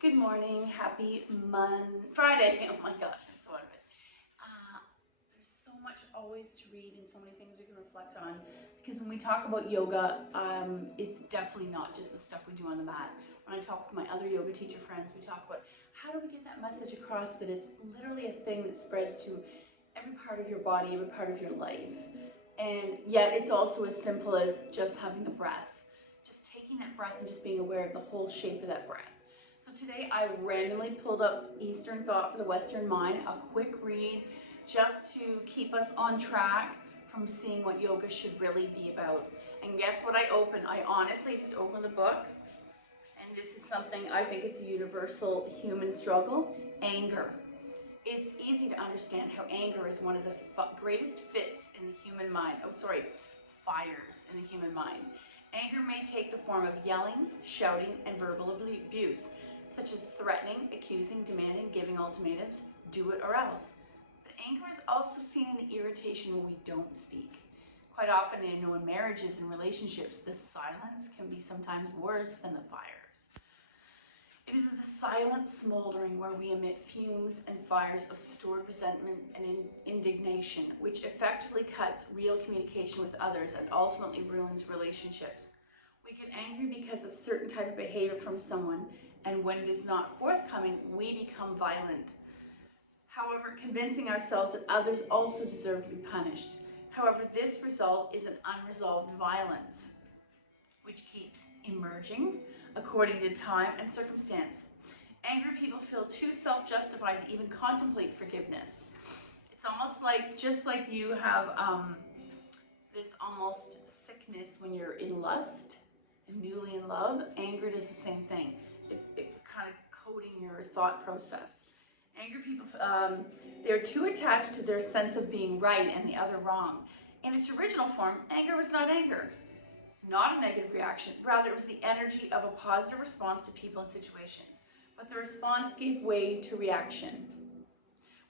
Good morning, happy Friday. Oh my gosh, I'm so out of it. There's so much always to read and so many things we can reflect on. Because when we talk about yoga, it's definitely not just the stuff we do on the mat. When I talk with my other yoga teacher friends, we talk about how do we get that message across that it's literally a thing that spreads to every part of your body, every part of your life. And yet it's also as simple as just having a breath. Just taking that breath and just being aware of the whole shape of that breath. So today I randomly pulled up Eastern Thought for the Western Mind, a quick read just to keep us on track from seeing what yoga should really be about. And guess what I opened? I honestly just opened the book, and this is something I think it's a universal human struggle, anger. It's easy to understand how anger is one of the greatest fits in the human mind. Fires in the human mind. Anger may take the form of yelling, shouting, and verbal abuse, such as threatening, accusing, demanding, giving ultimatums, do it or else. But anger is also seen in the irritation when we don't speak. Quite often, I know in marriages and relationships, the silence can be sometimes worse than the fires. It is the silent smoldering where we emit fumes and fires of stored resentment and indignation, which effectively cuts real communication with others and ultimately ruins relationships. We get angry because of a certain type of behavior from someone, and when it is not forthcoming, we become violent. However, convincing ourselves that others also deserve to be punished. However, this result is an unresolved violence, which keeps emerging according to time and circumstance. Angry people feel too self-justified to even contemplate forgiveness. It's almost like, just like you have this almost sickness when you're in lust and newly in love, anger does the same thing. It kind of coding your thought process. Angry people, they're too attached to their sense of being right and the other wrong. In its original form, anger was not anger, not a negative reaction. Rather, it was the energy of a positive response to people and situations. But the response gave way to reaction.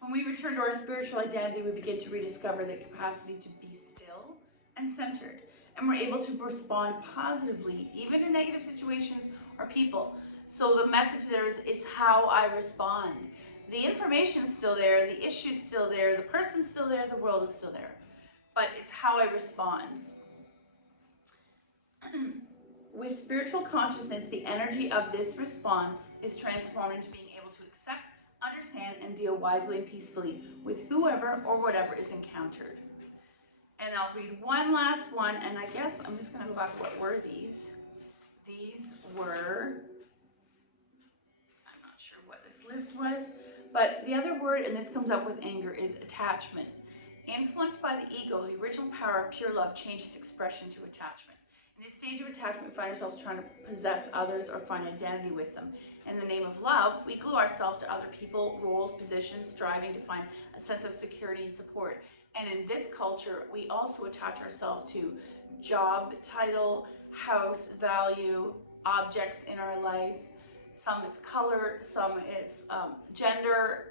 When we return to our spiritual identity, we begin to rediscover the capacity to be still and centered. And we're able to respond positively, even to negative situations or people. So the message there is, it's how I respond. The information's still there, the issue's still there, the person's still there, the world is still there. But it's how I respond. With spiritual consciousness, the energy of this response is transformed into being able to accept, understand, and deal wisely and peacefully with whoever or whatever is encountered. And I'll read one last one, and I guess I'm just going to go back. What were these? These were, I'm not sure what this list was, but the other word, and this comes up with anger, is attachment. Influenced by the ego, the original power of pure love changes expression to attachment. In this stage of attachment, we find ourselves trying to possess others or find identity with them. In the name of love, we glue ourselves to other people, roles, positions, striving to find a sense of security and support. And in this culture, we also attach ourselves to job, title, house, value, objects in our life. Some it's color, some it's gender.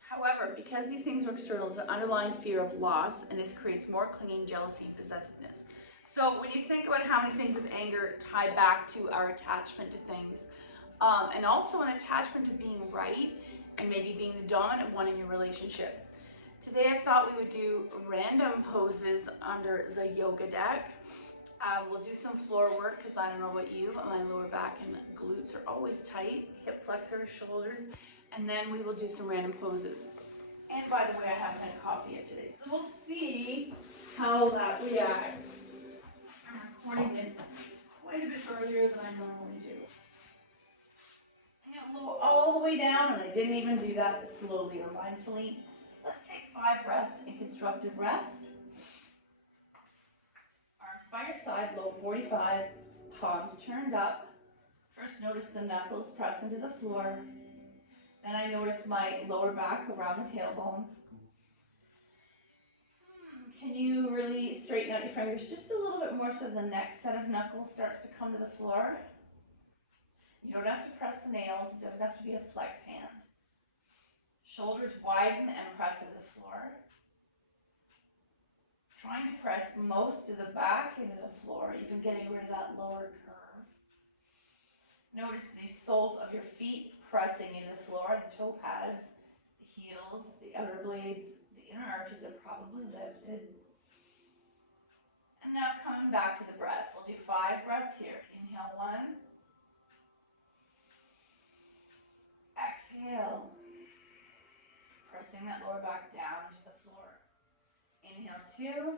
However, because these things are external, there's an underlying fear of loss, and this creates more clinging, jealousy, and possessiveness. So when you think about how many things of anger tie back to our attachment to things, and also an attachment to being right, and maybe being the dominant one in your relationship. Today I thought we would do random poses under the yoga deck. We'll do some floor work because I don't know about you, but my lower back and glutes are always tight, hip flexors, shoulders, and then we will do some random poses. And by the way, I haven't had coffee yet today, so we'll see how that reacts. I'm recording this quite a bit earlier than I normally do. And all the way down, and I didn't even do that slowly or mindfully. Let's take 5 breaths in constructive rest. Arms by your side, low 45, palms turned up. First, notice the knuckles press into the floor. Then I notice my lower back around the tailbone. Can you really straighten out your fingers just a little bit more so the next set of knuckles starts to come to the floor? You don't have to press the nails. It doesn't have to be a flex hand. Shoulders widen and press into the floor. Trying to press most of the back into the floor, even getting rid of that lower curve. Notice the soles of your feet pressing into the floor, the toe pads, the heels, the outer blades, the inner arches are probably lifted. And now coming back to the breath. We'll do 5 breaths here. Inhale 1. Exhale. Pressing that lower back down to the floor. Inhale 2.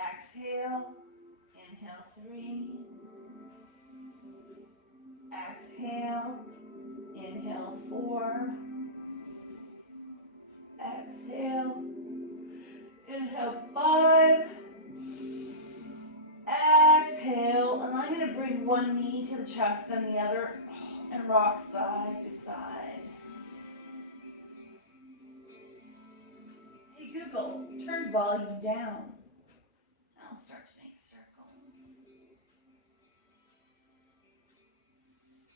Exhale. Inhale 3. Exhale. Inhale 4. Exhale. Inhale 5. Exhale. And I'm going to bring one knee to the chest, then the other, and rock side to side. Hey Google, turn volume down. I'll start to make circles.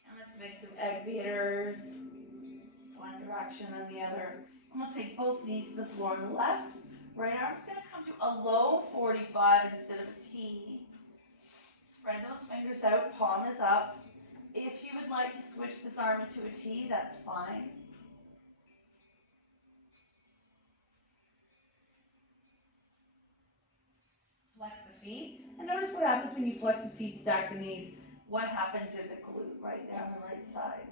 And let's make some egg beaters. One direction and the other. And we'll take both knees to the floor on the left. Right arm's going to come to a low 45 instead of a T. Spread those fingers out, palm is up. If you would like to switch this arm into a T, that's fine. Flex the feet. And notice what happens when you flex the feet, stack the knees. What happens in the glute right down the right side.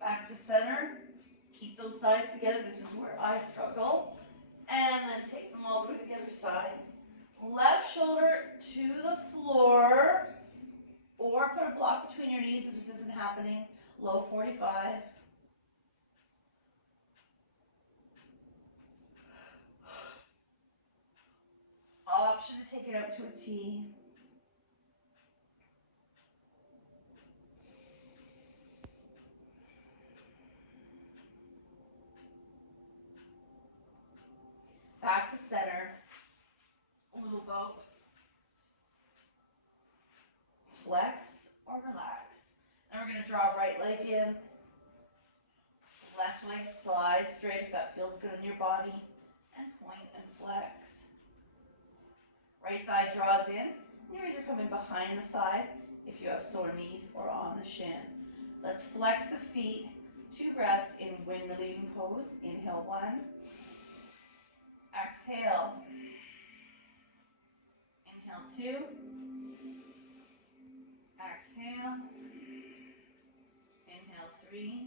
Back to center. Keep those thighs together. This is where I struggle. And then take them all the way to the other side. Left shoulder to the floor. Or put a block between your knees if this isn't happening. Low 45. Option to take it out to a T. Back to center. A little boat. Flex or relax. Now we're going to draw right leg in. Left leg slide straight if that feels good in your body. And point and flex. Right thigh draws in. You're either coming behind the thigh if you have sore knees or on the shin. Let's flex the feet. 2 breaths in wind relieving pose. Inhale 1. Exhale. Inhale 2. Exhale. Inhale 3.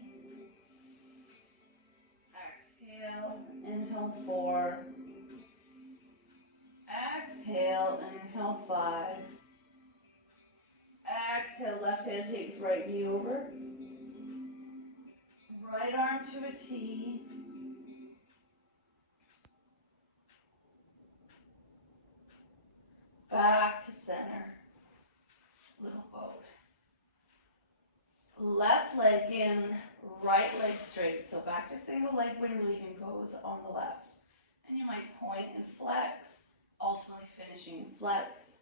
Exhale. Inhale 4. Exhale and inhale 5. Exhale, left hand takes right knee over. Right arm to a T. Back to center. Little boat. Left leg in, right leg straight. So back to single leg wind relieving pose on the left. And you might point and flex, ultimately finishing flex.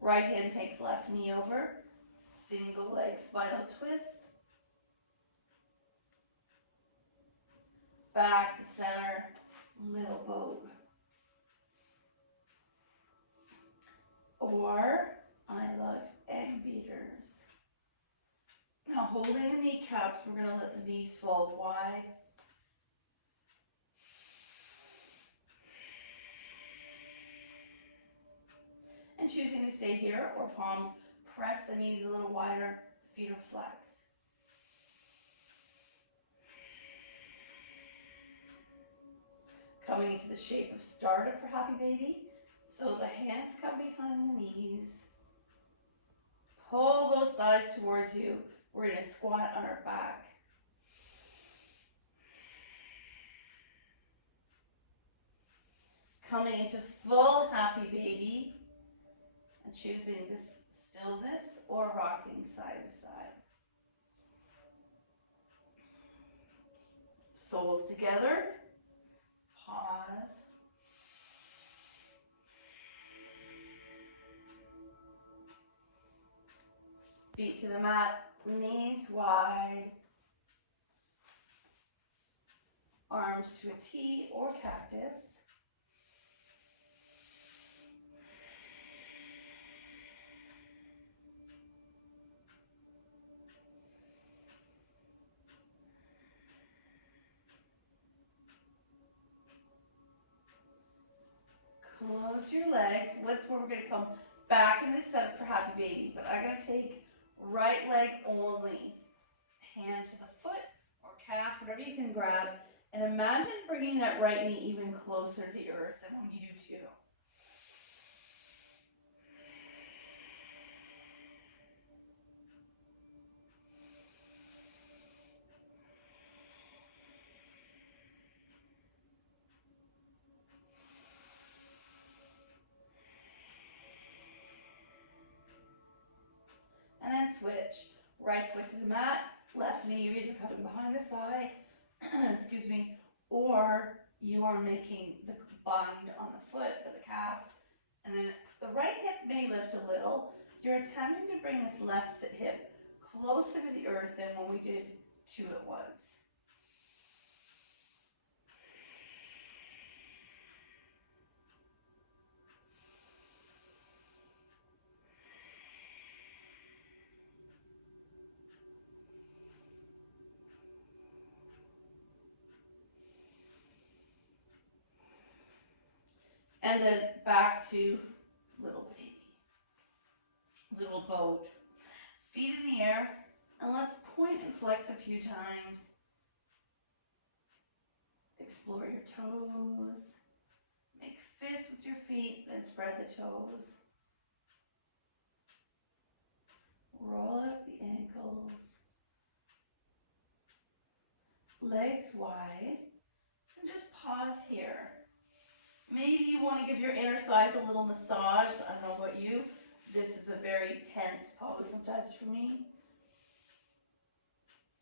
Right hand takes left knee over. Single leg spinal twist. Back to center, little boat. Or I love egg beaters. Now holding the kneecaps, we're going to let the knees fall wide. And choosing to stay here or palms, press the knees a little wider, feet are flexed. Coming into the shape of starter for Happy Baby. So the hands come behind the knees. Pull those thighs towards you. We're going to squat on our back. Coming into full Happy Baby. And choosing this stillness or rocking side to side. Soles together. Pause. Feet to the mat, knees wide. arms to a T or cactus. Close your legs. Once more, we're going to come back into the setup for happy baby, but I'm going to take right leg only. Hand to the foot or calf, whatever you can grab, and imagine bringing that right knee even closer to the earth than when you do two. And then switch. Right foot to the mat, left knee, you're either coming behind the thigh, excuse me, or you are making the bind on the foot or the calf. And then the right hip may lift a little. You're attempting to bring this left hip closer to the earth than when we did two at once. And then back to little baby, little boat. Feet in the air, and let's point and flex a few times. Explore your toes. Make fists with your feet, then spread the toes. Roll up the ankles. Legs wide. And just pause here. Maybe you want to give your inner thighs a little massage. I don't know about you. This is a very tense pose sometimes for me.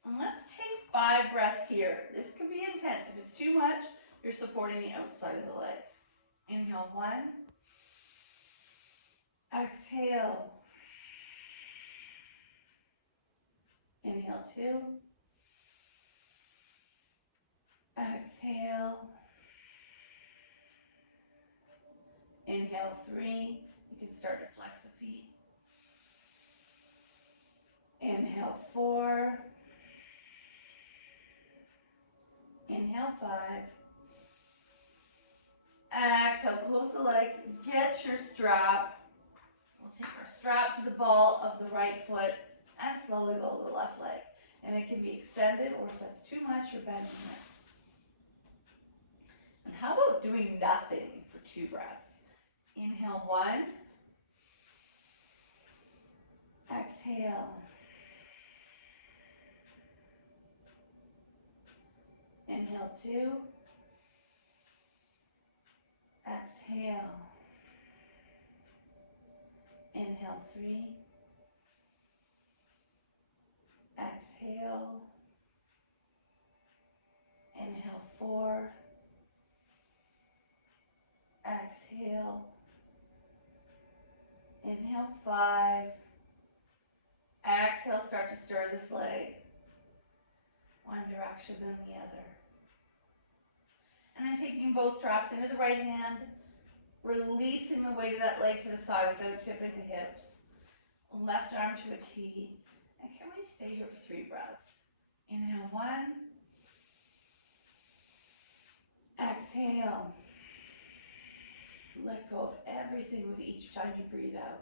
And let's take 5 breaths here. This can be intense. If it's too much, you're supporting the outside of the legs. Inhale 1. Exhale. Inhale 2. Exhale. Inhale 3. You can start to flex the feet. Inhale 4. Inhale 5. Exhale, close the legs. Get your strap. We'll take our strap to the ball of the right foot and slowly go to the left leg. And it can be extended, or if that's too much, you're bending it. And how about doing nothing for 2 breaths? Inhale 1. Exhale. Inhale 2. Exhale. Inhale 3. Exhale. Inhale 4. Exhale. Inhale 5. Exhale, start to stir this leg. One direction, then the other. And then taking both straps into the right hand, releasing the weight of that leg to the side without tipping the hips. Left arm to a T. And can we stay here for 3 breaths? Inhale 1. Exhale. Let go of everything with each time you breathe out.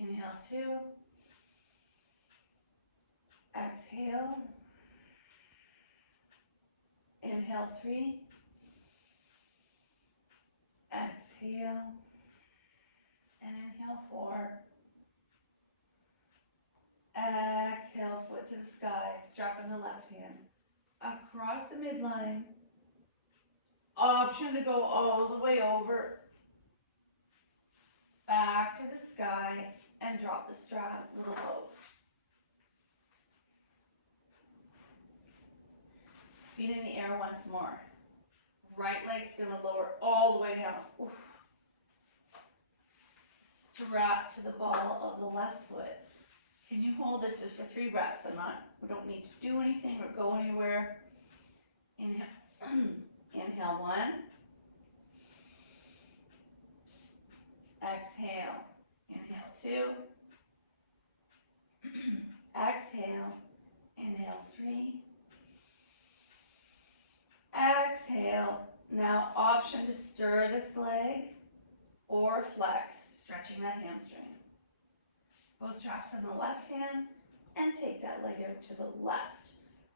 Inhale 2. Exhale. Inhale 3. Exhale. And inhale 4. Exhale, foot to the sky, strap in the left hand. Across the midline. Option to go all the way over. Back to the sky and drop the strap, little boat. Feet in the air once more. Right leg's gonna lower all the way down. Oof. Strap to the ball of the left foot. Can you hold this just for 3 breaths? We don't need to do anything or go anywhere. Inhale Inhale 1. Exhale. Inhale 2. Exhale. Inhale 3. Exhale. Now option to stir this leg or flex, stretching that hamstring. Both straps in the left hand and take that leg out to the left.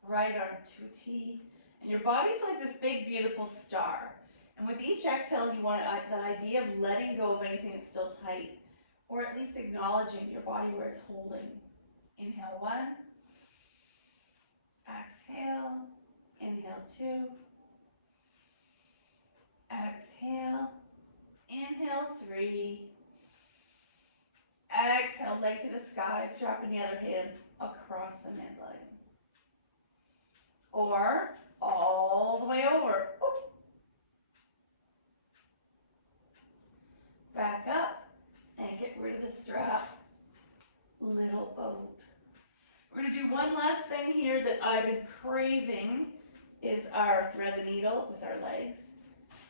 Right arm to a T. And your body's like this big, beautiful star. And with each exhale, you want that idea of letting go of anything that's still tight, or at least acknowledging your body where it's holding. Inhale 1. Exhale. Inhale 2. Exhale. Inhale 3. Exhale, leg to the sky, strap in the other hand across the mid-leg. Or all the way over. Whoop. Back up and get rid of the strap. Little boat. We're going to do one last thing here that I've been craving is our thread the needle with our legs.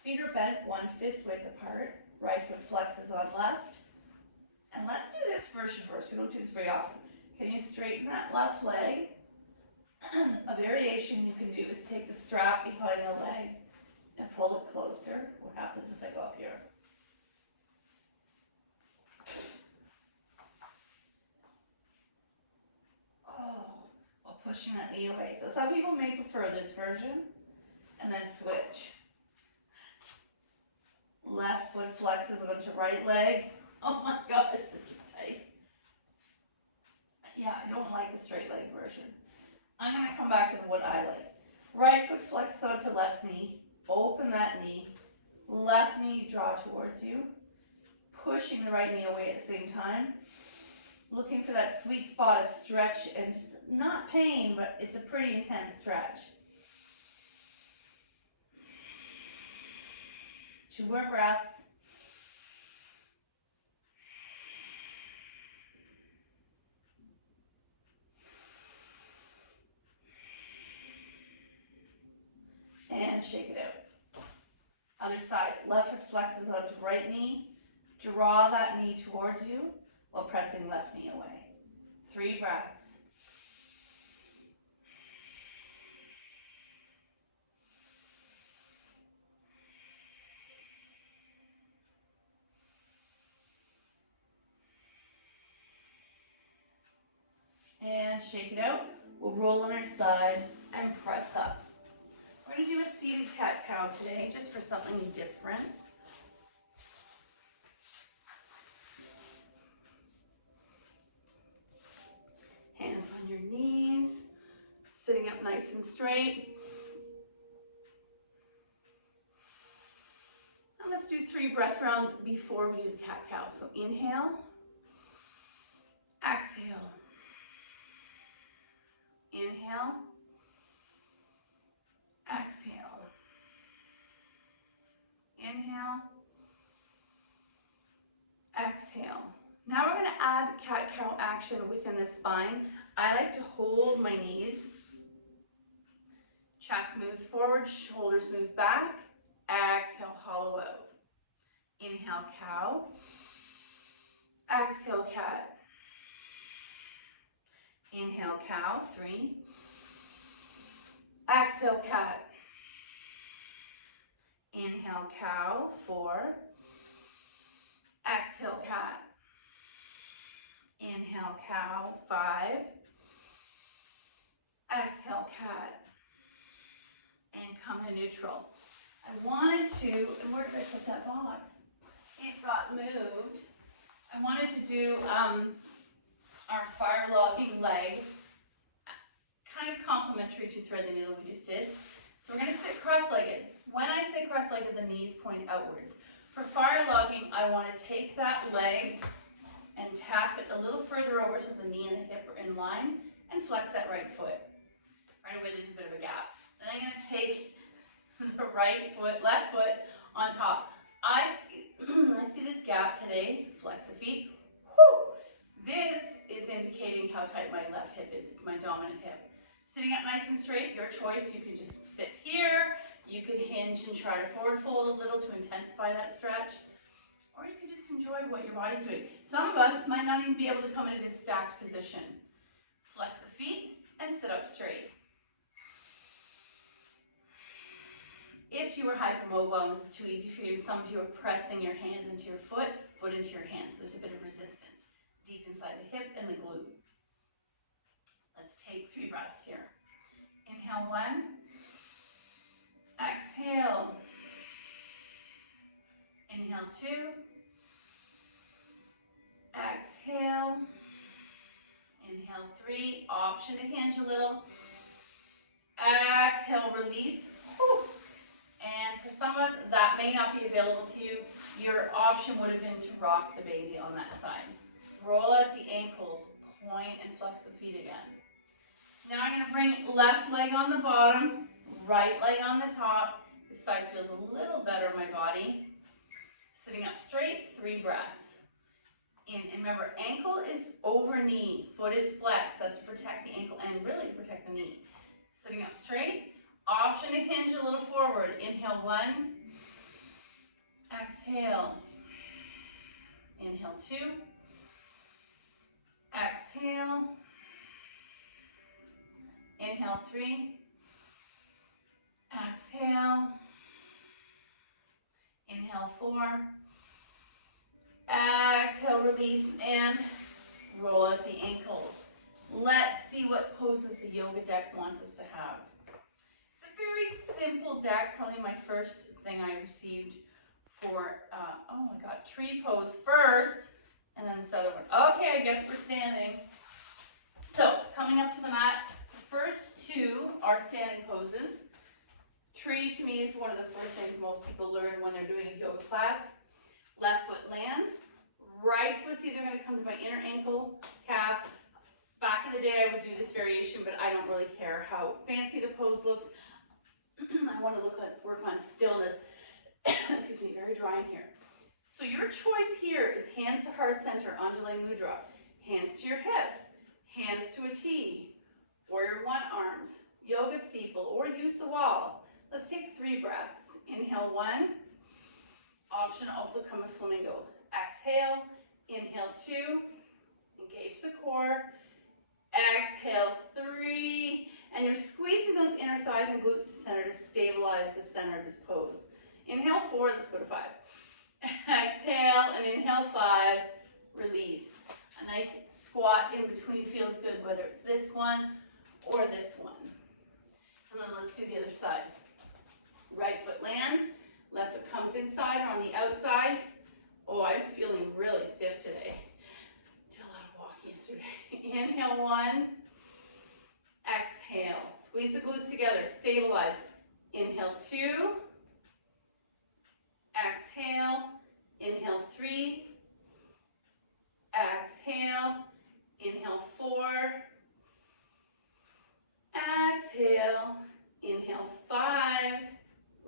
Feet are bent, one fist width apart. Right foot flexes on left. And let's do this version first. We don't do this very often. Can you straighten that left leg? A variation you can do is take the strap behind the leg and pull it closer. What happens if I go up here? Oh, while pushing that knee away. So some people may prefer this version and then switch. Left foot flexes onto right leg. Oh my gosh, this is tight. Yeah, I don't like the straight leg version. I'm going to come back to the one I like. Right foot flexes onto left knee. Open that knee. Left knee draw towards you. Pushing the right knee away at the same time. Looking for that sweet spot of stretch and just not pain, but it's a pretty intense stretch. 2 more breaths. And shake it out. Other side, left foot flexes onto right knee. Draw that knee towards you while pressing left knee away. 3 breaths. And shake it out. We'll roll on our side and press up. We're going to do a seated cat-cow today, just for something different. Hands on your knees, sitting up nice and straight. And let's do 3 breath rounds before we do the cat-cow. So inhale, exhale, inhale, exhale, inhale, exhale. Now we're going to add cat-cow action within the spine. I like to hold my knees. Chest moves forward, shoulders move back. Exhale, hollow out. Inhale, cow. Exhale, cat. Inhale, cow, 3. Exhale, cat. Inhale, cow, 4. Exhale, cat. Inhale, cow, 5. Exhale, cat. And come to neutral. I wanted to, and where did I put that box? It got moved. I wanted to do our fire logging leg, kind of complementary to thread the needle we just did. So we're going to sit cross-legged. When I sit cross-legged, the knees point outwards. For fire logging, I want to take that leg and tap it a little further over so the knee and the hip are in line, and flex that right foot. Right away, there's a bit of a gap. Then I'm going to take the left foot on top. I see this gap today. Flex the feet. Whew. This is indicating how tight my left hip is. It's my dominant hip. Sitting up nice and straight, your choice. You can just sit here. You could hinge and try to forward fold a little to intensify that stretch, or you can just enjoy what your body's doing. Some of us might not even be able to come into this stacked position. Flex the feet and sit up straight. If you were hypermobile and this is too easy for you, some of you are pressing your hands into your foot into your hands. So there's a bit of resistance deep inside the hip and the glute. Let's take 3 breaths here. Inhale 1. Exhale. Inhale 2. Exhale. Inhale 3. Option to hinge a little. Exhale, release. Whew. And for some of us, that may not be available to you. Your option would have been to rock the baby on that side. Roll out the ankles, point and flex the feet again. Now I'm going to bring left leg on the bottom, right leg on the top. This side feels a little better in my body. Sitting up straight, 3 breaths. In, and remember, ankle is over knee, foot is flexed. That's to protect the ankle and really to protect the knee. Sitting up straight. Option to hinge a little forward. Inhale 1. Exhale. Inhale 2. Exhale. Inhale 3. Exhale. Inhale 4. Exhale, release, and roll out the ankles. Let's see what poses the yoga deck wants us to have. It's a very simple deck, probably my first thing I received for, oh my god, tree pose first, and then this other one. Okay, I guess we're standing. So, coming up to the mat, the first 2 are standing poses. Tree to me is one of the first things most people learn when they're doing a yoga class. Left foot lands, right foot's either going to come to my inner ankle, calf. Back in the day I would do this variation, but I don't really care how fancy the pose looks. I want to work on stillness. Excuse me, very dry in here. So your choice here is hands to heart center, Anjali Mudra. Hands to your hips, hands to a T, warrior 1 arms, yoga steeple, or use the wall. Let's take 3 breaths. Inhale 1. Option also come a flamingo. Exhale. Inhale 2. Engage the core. Exhale 3. And you're squeezing those inner thighs and glutes to center to stabilize the center of this pose. Inhale 4, let's go to 5. Exhale and inhale 5, release. A nice squat in between feels good, whether it's this one or this one. And then let's do the other side. Right foot lands, left foot comes inside or on the outside. Oh, I'm feeling really stiff today. Did a lot of walking yesterday. Inhale 1. Exhale. Squeeze the glutes together. Stabilize. Inhale 2. Exhale. Inhale 3. Exhale. Inhale 4. Exhale. Inhale 5.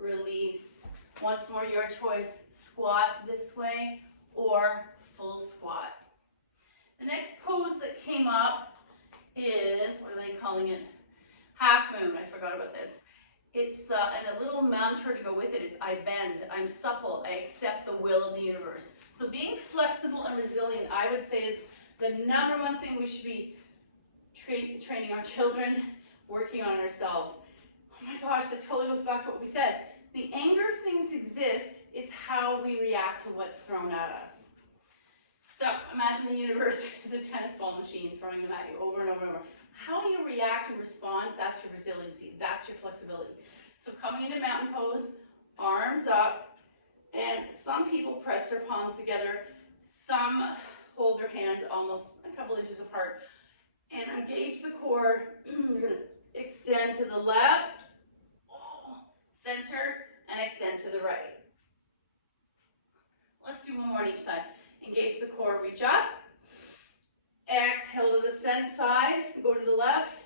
Release. Once more, your choice. Squat this way or full squat. The next pose that came up is, what are they calling it? Half moon. I forgot about this. It's, and a little mantra to go with it is, I bend, I'm supple, I accept the will of the universe. So being flexible and resilient, I would say, is the #1 thing we should be training our children, working on ourselves. Oh my gosh, that totally goes back to what we said. The anger things exist, it's how we react to what's thrown at us. So imagine the universe is a tennis ball machine throwing them at you over and over and over. How you react and respond, that's your resiliency, that's your flexibility. So coming into mountain pose, arms up, and some people press their palms together, some hold their hands almost a couple inches apart, and engage the core. You're going to extend to the left, center, and extend to the right. Let's do one more on each side. Engage the core, reach up. Exhale to the side, go to the left,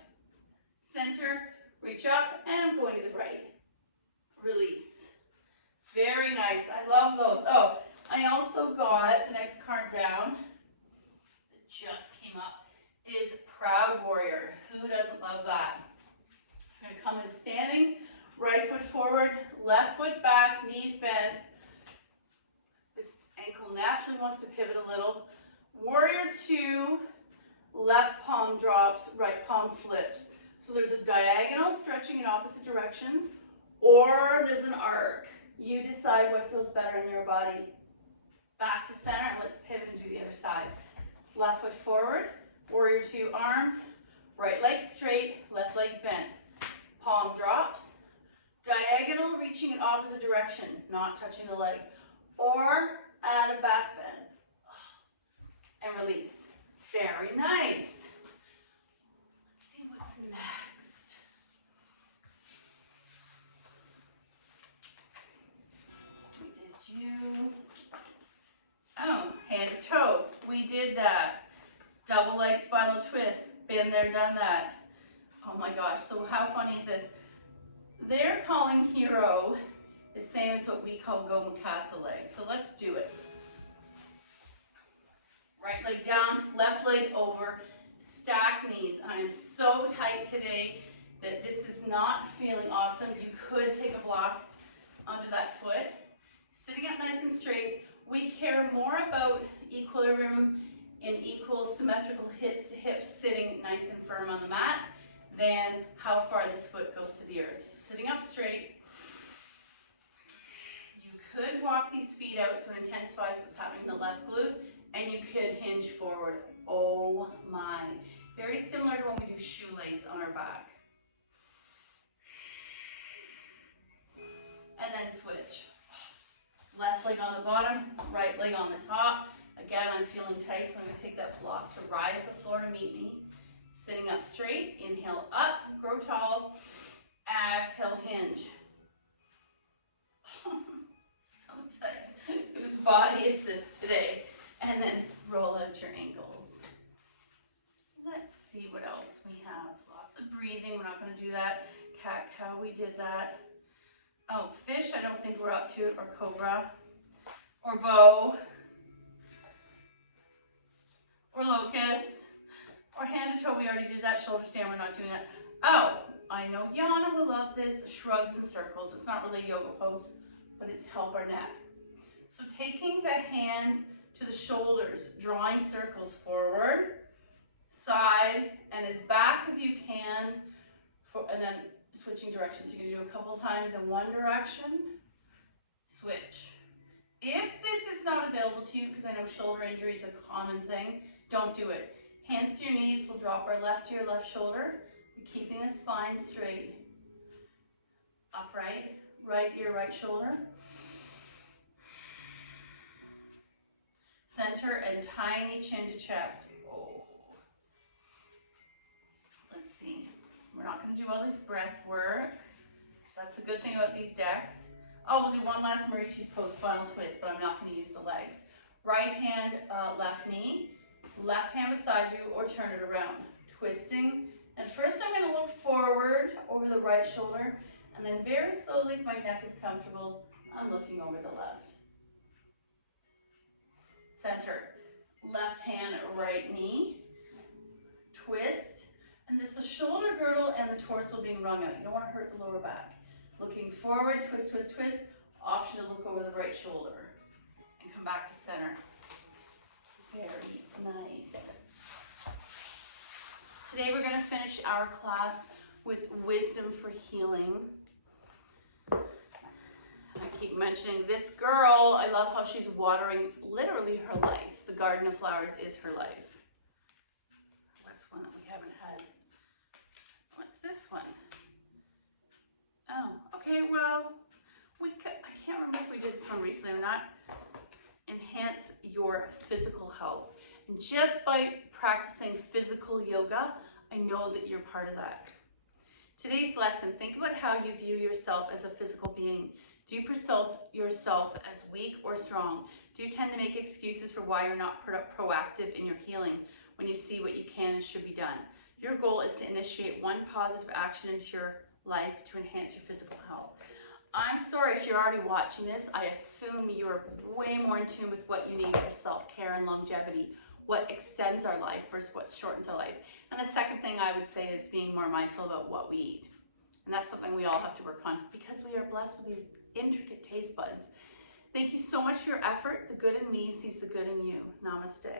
center, reach up, and I'm going to the right. Release. Very nice. I love those. Oh, I also got the next card down that just came up is Proud Warrior. Who doesn't love that? I'm going to come into standing, right foot forward, left foot back, knees bent. This ankle naturally wants to pivot a little. Warrior two, left palm drops, right palm flips. So there's a diagonal stretching in opposite directions, or there's an arc. You decide what feels better in your body. Back to center, let's pivot and do the other side. Left foot forward, warrior two arms, right leg straight, left leg's bent. Palm drops, diagonal reaching in opposite direction, not touching the leg, or add a back bend. And release. Very nice. Let's see what's next. We did you. Oh, hand to toe. We did that. Double leg spinal twist. Been there, done that. Oh my gosh, so how funny is this? They're calling hero the same as what we call Gomukhasa leg. So let's do it. Right leg down, left leg over, stack knees. I am so tight today that this is not feeling awesome. You could take a block under that foot. Sitting up nice and straight. We care more about equilibrium and equal symmetrical hips sitting nice and firm on the mat than how far this foot goes to the earth. So sitting up straight. You could walk these feet out so it intensifies what's happening in the left glute. And you could hinge forward. Oh my. Very similar to when we do shoelace on our back. And then switch. Left leg on the bottom, right leg on the top. Again, I'm feeling tight, so I'm going to take that block to rise the floor to meet me. Sitting up straight, inhale up, grow tall. Exhale, hinge. So tight. Whose body is this today? And then roll out your ankles. Let's see what else we have. Lots of breathing. We're not going to do that. Cat cow, we did that. Oh, fish, I don't think we're up to it. Or cobra. Or bow. Or locust. Or hand to toe, we already did that. Shoulder stand, we're not doing that. Oh, I know Yana will love this. Shrugs and circles. It's not really a yoga pose, but it's help our neck. So taking the hand to the shoulders, drawing circles forward, side, and as back as you can, and then switching directions. You're going to do a couple times in one direction, switch. If this is not available to you, because I know shoulder injury is a common thing, don't do it. Hands to your knees, we'll drop our left to your left shoulder, keeping the spine straight. Upright, right ear, right shoulder. Center and tiny chin to chest. Oh. Let's see. We're not going to do all this breath work. That's the good thing about these decks. Oh, we'll do one last Marichi's pose, final twist, but I'm not going to use the legs. Right hand, left knee. Left hand beside you, or turn it around. Twisting. And first I'm going to look forward over the right shoulder, and then very slowly, if my neck is comfortable, I'm looking over the left. Center, left hand, right knee, twist, and this is the shoulder girdle and the torso being wrung out. You don't want to hurt the lower back. Looking forward, twist, twist, twist. Option to look over the right shoulder and come back to center. Very nice. Today we're going to finish our class with wisdom for healing. I keep mentioning this girl. I love how she's watering literally her life. The Garden of Flowers is her life. What's one that we haven't had? What's this one? Oh, okay, well, I can't remember if we did this one recently or not. Enhance your physical health. And just by practicing physical yoga, I know that you're part of that. Today's lesson, think about how you view yourself as a physical being. Do you perceive yourself as weak or strong? Do you tend to make excuses for why you're not proactive in your healing when you see what you can and should be done? Your goal is to initiate one positive action into your life to enhance your physical health. I'm sorry if you're already watching this. I assume you're way more in tune with what you need for self-care and longevity, what extends our life versus what shortens our life. And the second thing I would say is being more mindful about what we eat. And that's something we all have to work on because we are blessed with these intricate taste buds. Thank you so much for your effort. The good in me sees the good in you. Namaste.